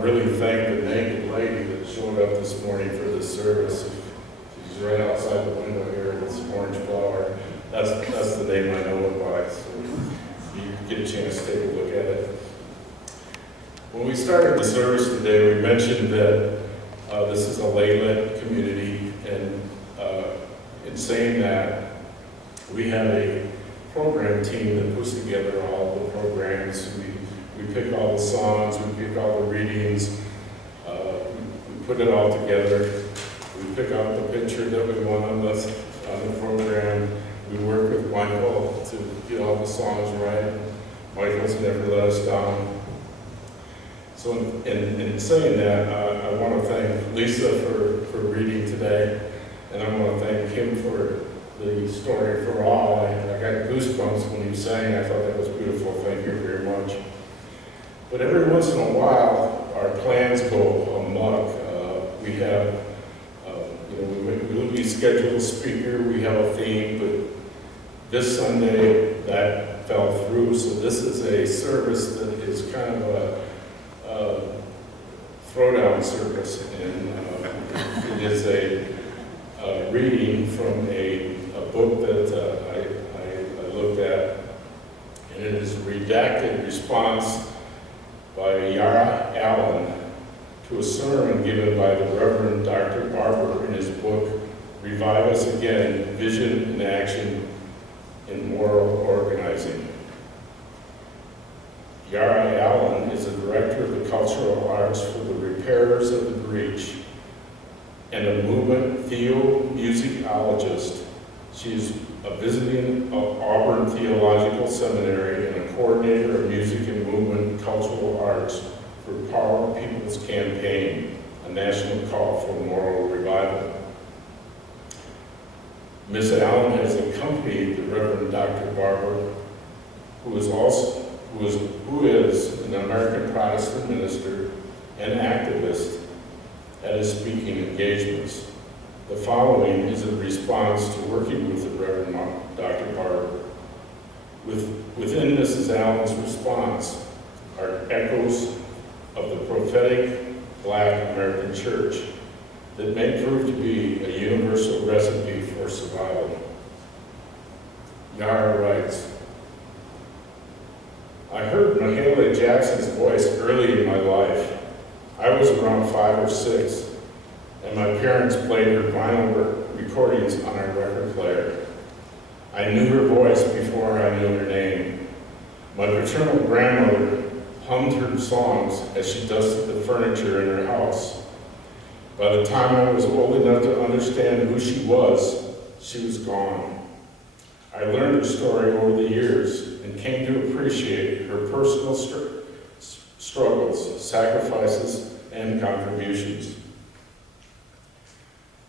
to really thank the naked lady that showed up this morning for this service. She's right outside the window here, this orange flower. That's the name I know it by, so you get a chance to take a look at it. When we started the service today, we mentioned that this is a lay-led community, and in saying that, we have a program team that puts together all the programs. We pick all the songs, we pick all the readings, we put it all together. We pick out the picture that we want on the program. We work with Michael to get all the songs right. Michael's never let us down. So in saying that, I want to thank Lisa for reading today, and I want to thank Kim for the story for all. I got goosebumps when you sang. I thought that was beautiful. Thank you very much. But every once in a while, our plans go amok. We have, we schedule a speaker, we have a theme, but this Sunday that fell through. So this is a service that is kind of a throwdown service, and it is a reading from a book that I looked at, and it is a redacted response by Sara Allen to a sermon given by the Reverend Dr. Barber in his book, Revive Us Again, Vision and Action in Moral Organizing. Sara Allen is the director of the cultural arts for the Repairers of the Breach and a movement theomusicologist. She is a visiting Auburn Theological Seminary and a coordinator of music and movement cultural arts for Power People's Campaign, a national call for moral revival. Ms. Allen has accompanied the Reverend Dr. Barber, who is an American Protestant minister and activist, at his speaking engagements. The following is a response to working with the Reverend Dr. Barber. Within Mrs. Allen's response are echoes of the prophetic Black American church that may prove to be a universal recipe for survival. Sara writes, I heard Mahalia Jackson's voice early in my life. I was around 5 or 6, and my parents played her vinyl recordings on our record player. I knew her voice before I knew her name. My paternal grandmother hummed her songs as she dusted the furniture in her house. By the time I was old enough to understand who she was gone. I learned her story over the years and came to appreciate her personal struggles, sacrifices, and contributions.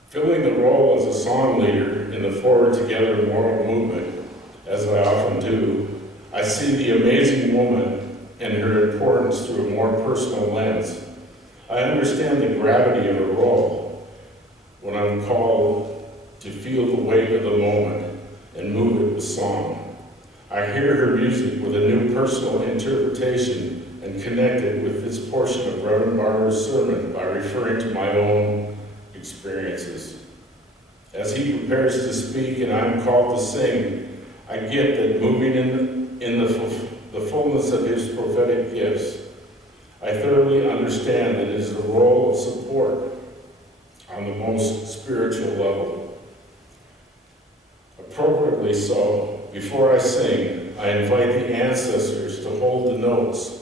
Filling the role as a song leader in the Forward Together moral movement, as I often do, I see the amazing woman and her importance through a more personal lens. I understand the gravity of her role when I'm called to feel the weight of the moment and move it with song. I hear her music with a new personal interpretation and connect it with this portion of Reverend Barber's sermon by referring to my own experiences. As he prepares to speak and I'm called to sing, I get that moving in the fullness of his prophetic gifts, I thoroughly understand that it is a role of support on the most spiritual level. Appropriately so, before I sing, I invite the ancestors to hold the notes,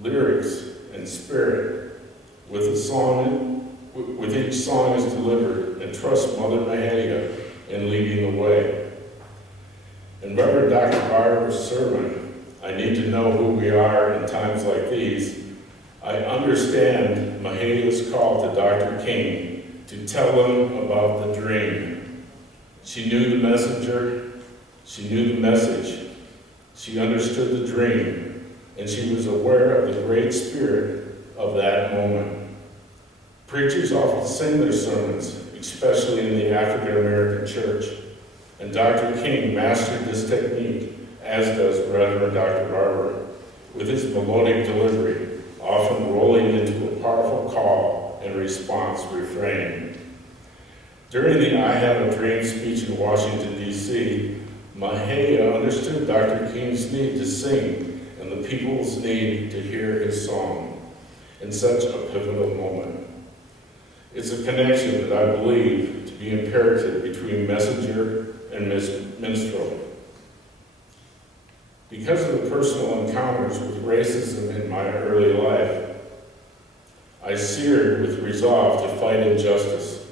lyrics, and spirit with each song is delivered, and trust Mother Mahalia in leading the way. In Reverend Dr. Barber's sermon, I need to know who we are in times like these. I understand Mahalia's call to Dr. King to tell him about the dream. She knew the messenger, she knew the message, she understood the dream, and she was aware of the great spirit of that moment. Preachers often sing their sermons, especially in the African American church, and Dr. King mastered this technique, as does Reverend Dr. Barber, with his melodic delivery, often rolling into a powerful call and response refrain. During the I Have a Dream speech in Washington, D.C., Mahalia understood Dr. King's need to sing and the people's need to hear his song in such a pivotal moment. It's a connection that I believe to be imperative between messenger and minstrel. Because of the personal encounters with racism in my early life, I seared with resolve to fight injustice.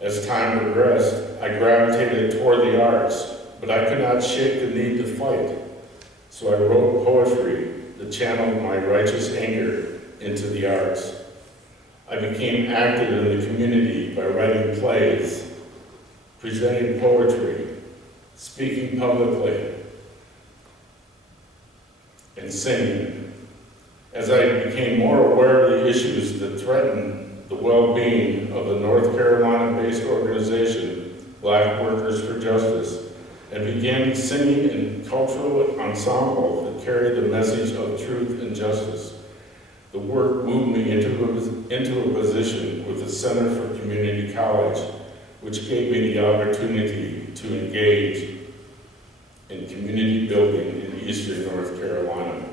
As time progressed, I gravitated toward the arts, but I could not shake the need to fight. So I wrote poetry that channeled my righteous anger into the arts. I became active in the community by writing plays, presenting poetry, speaking publicly, and singing. As I became more aware of the issues that threatened the well-being of the North Carolina-based organization, Black Workers for Justice, and began singing in cultural ensemble that carried the message of truth and justice, the work moved me into a position with the Center for Community College, which gave me the opportunity to engage in community building in Eastern North Carolina.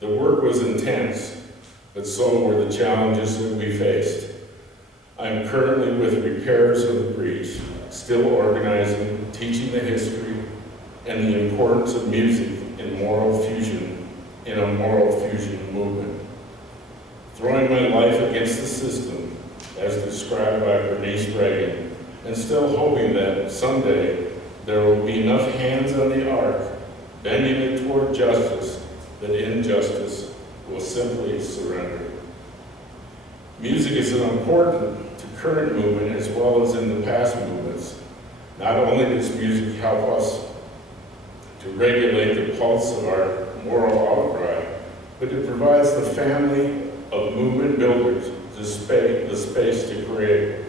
The work was intense, but so were the challenges that we faced. I'm currently with Repairs of the Breach, still organizing, teaching the history, and the importance of music in a moral fusion movement. Throwing my life against the system, as described by Bernice Reagan, and still hoping that someday there will be enough hands on the arc, bending it toward justice, that injustice will simply surrender. Music is important to current movement as well as in the past movements. Not only does music help us to regulate the pulse of our moral outcry, but it provides the family of movement builders the space to create,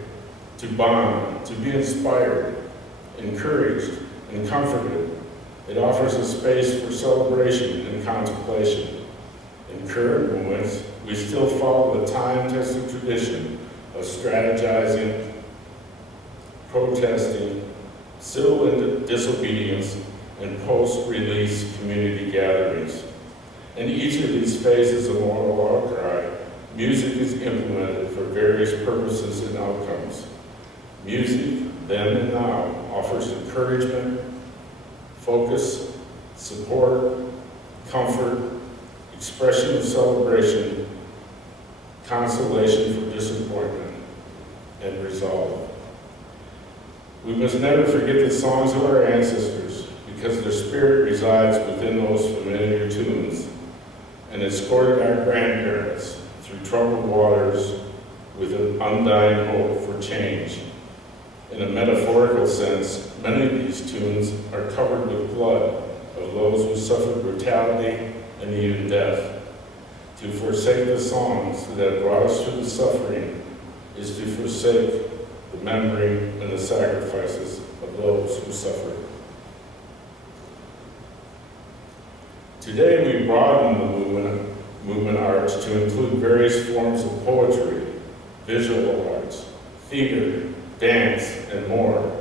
to bond, to be inspired, encouraged, and comforted. It offers a space for celebration and contemplation. In current movements, we still follow the time-tested tradition of strategizing, protesting, civil disobedience, and post-release community gatherings. In each of these phases of moral outcry, music is implemented for various purposes and outcomes. Music, then and now, offers encouragement, focus, support, comfort, expression of celebration, consolation for disappointment, and resolve. We must never forget the songs of our ancestors, because their spirit resides within those familiar tunes and escorted our grandparents through troubled waters with an undying hope for change. In a metaphorical sense, many of these tunes are covered with blood of those who suffered brutality and even death. To forsake the songs that have brought us through the suffering is to forsake the memory and the sacrifices of those who suffered. Today we broaden the movement arts to include various forms of poetry, visual arts, theater, dance, and more.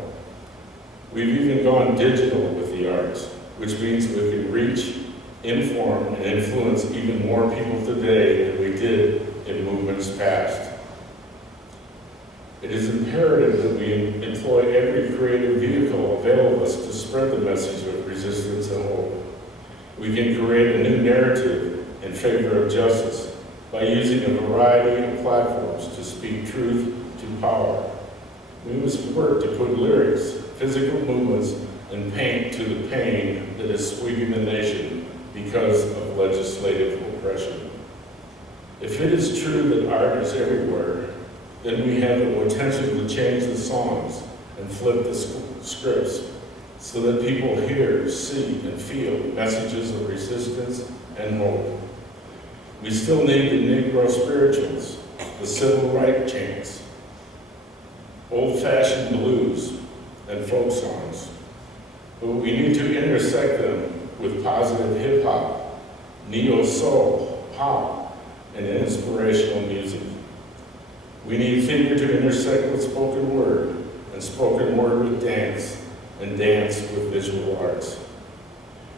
We've even gone digital with the arts, which means we can reach, inform, and influence even more people today than we did in movements past. It is imperative that we employ every creative vehicle available to us to spread the message of resistance and hope. We can create a new narrative in favor of justice by using a variety of platforms to speak truth to power. We must work to put lyrics, physical movements, and paint to the pain that is sweeping the nation because of legislative oppression. If it is true that art is everywhere, then we have the potential to change the songs and flip the scripts so that people hear, see, and feel messages of resistance and hope. We still need the Negro spirituals, the civil rights chants, old-fashioned blues, and folk songs. But we need to intersect them with positive hip-hop, neo-soul, pop, and inspirational music. We need theater to intersect with spoken word, and spoken word with dance, and dance with visual arts.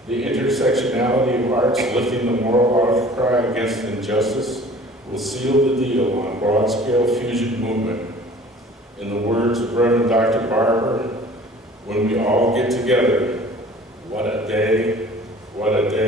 The intersectionality of arts lifting the moral outcry against injustice will seal the deal on broad-scale fusion movement. In the words of Reverend Dr. Barber, when we all get together, what a day, what a day.